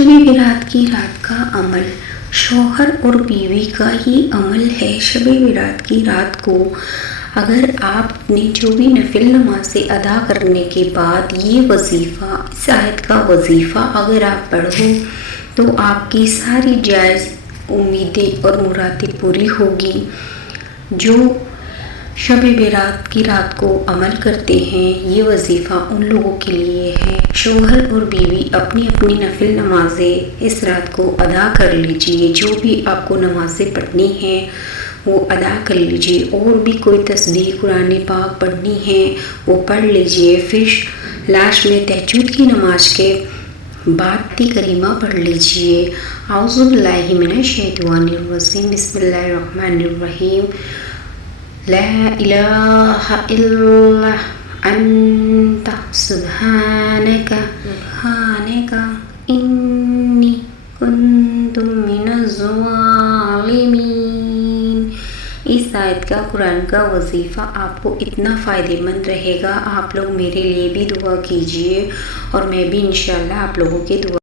शब बारात की रात का अमल शौहर और बीवी का ही अमल है। शब बारात की रात को अगर आपने जो भी नफिल नमाज़ें अदा करने के बाद ये वजीफ़ा, इस आयत का वजीफ़ा अगर आप पढ़ो तो आपकी सारी जायज़ उम्मीदें और मुरादें पूरी होगी। जो शब बारात की रात को अमल करते हैं, ये वजीफ़ा उन लोगों के लिए है। शौहर और बीवी अपनी अपनी नफिल नमाज़ें इस रात को अदा कर लीजिए। जो भी आपको नमाज़ें पढ़नी हैं वो अदा कर लीजिए, और भी कोई तस्बीह कुरान पाक पढ़नी है वो पढ़ लीजिए। फिर लास्ट में तहज्जुद की नमाज के बाद करीमा पढ़ लीजिए। औज़ु बिल्लाहि मिनश शैतानिर रजीम, बिस्मिल्लाहिर रहमानिर रहीम। ला इलाहा इल्ला अंता सुब्हानका इन्नी कुन्तु मिनज़ ज़ालिमीन। इस आयत का कुरान का वजीफ़ा आपको इतना फ़ायदेमंद रहेगा। आप लोग मेरे लिए भी दुआ कीजिए और मैं भी इंशाअल्लाह आप लोगों की दुआ